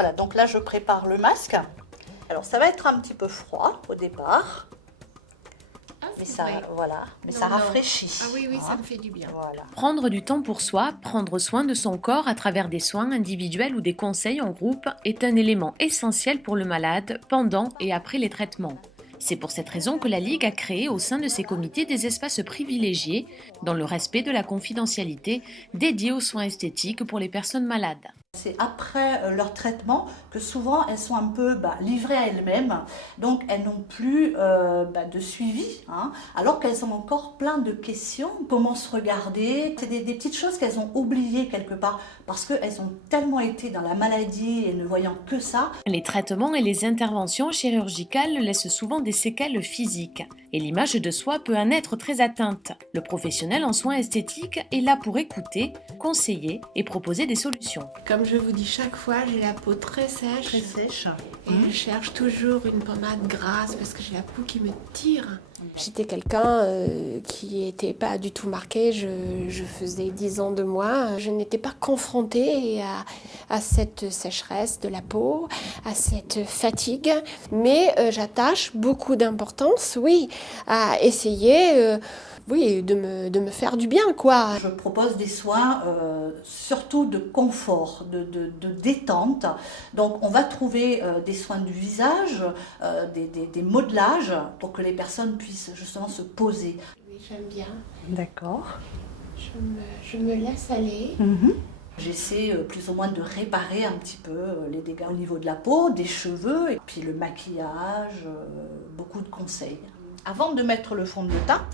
Voilà, donc là je prépare le masque. Alors ça va être un petit peu froid au départ. Mais ça, voilà, mais ça rafraîchit. Ah oui, ça me fait du bien. Voilà. Prendre du temps pour soi, prendre soin de son corps à travers des soins individuels ou des conseils en groupe est un élément essentiel pour le malade pendant et après les traitements. C'est pour cette raison que la Ligue a créé au sein de ses comités des espaces privilégiés, dans le respect de la confidentialité, dédiés aux soins esthétiques pour les personnes malades. C'est après leur traitement que souvent elles sont un peu livrées à elles-mêmes, donc elles n'ont plus de suivi, alors qu'elles ont encore plein de questions, comment se regarder, c'est des petites choses qu'elles ont oubliées quelque part, parce qu'elles ont tellement été dans la maladie et ne voyant que ça. Les traitements et les interventions chirurgicales laissent souvent des séquelles physiques, et l'image de soi peut en être très atteinte. Le professionnel en soins esthétiques est là pour écouter, conseiller et proposer des solutions. Comme je vous dis chaque fois, j'ai la peau très sèche. Très sèche. Et je cherche toujours une pommade grasse parce que j'ai la peau qui me tire. J'étais quelqu'un qui n'était pas du tout marqué. Je faisais 10 ans de moi. Je n'étais pas confrontée à cette sécheresse de la peau, à cette fatigue. Mais j'attache beaucoup d'importance, à essayer... de me faire du bien, quoi. Je propose des soins surtout de confort, de détente. Donc on va trouver des soins du visage, des modelages pour que les personnes puissent justement se poser. Oui, j'aime bien. D'accord. Je me laisse aller. J'essaie plus ou moins de réparer un petit peu les dégâts au niveau de la peau, des cheveux, et puis le maquillage, beaucoup de conseils. Avant de mettre le fond de teint,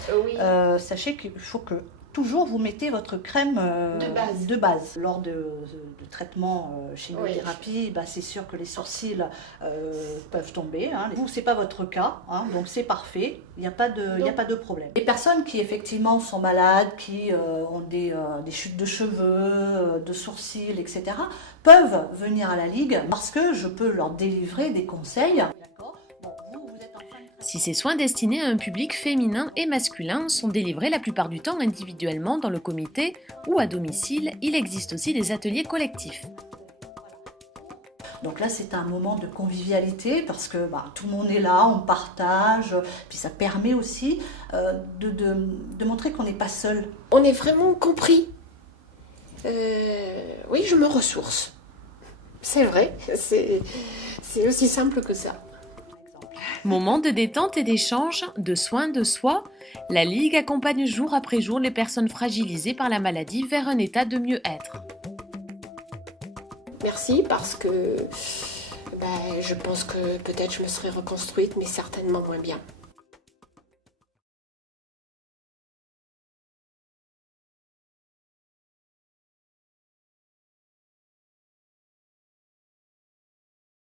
sachez qu'il faut que toujours vous mettez votre crème de base. Lors de traitements chimiothérapie, c'est sûr que les sourcils peuvent tomber. Vous, c'est pas votre cas, donc c'est parfait. Il n'y a pas de problème. Les personnes qui effectivement sont malades, qui ont des chutes de cheveux, de sourcils, etc., peuvent venir à la Ligue parce que je peux leur délivrer des conseils. Si ces soins destinés à un public féminin et masculin sont délivrés la plupart du temps individuellement dans le comité ou à domicile, il existe aussi des ateliers collectifs. Donc là, c'est un moment de convivialité parce que tout le monde est là, on partage, puis ça permet aussi de montrer qu'on n'est pas seul. On est vraiment compris. Je me ressource. C'est vrai, c'est aussi simple que ça. Moment de détente et d'échange, de soins de soi, la Ligue accompagne jour après jour les personnes fragilisées par la maladie vers un état de mieux-être. Merci parce que je pense que peut-être je me serais reconstruite, mais certainement moins bien.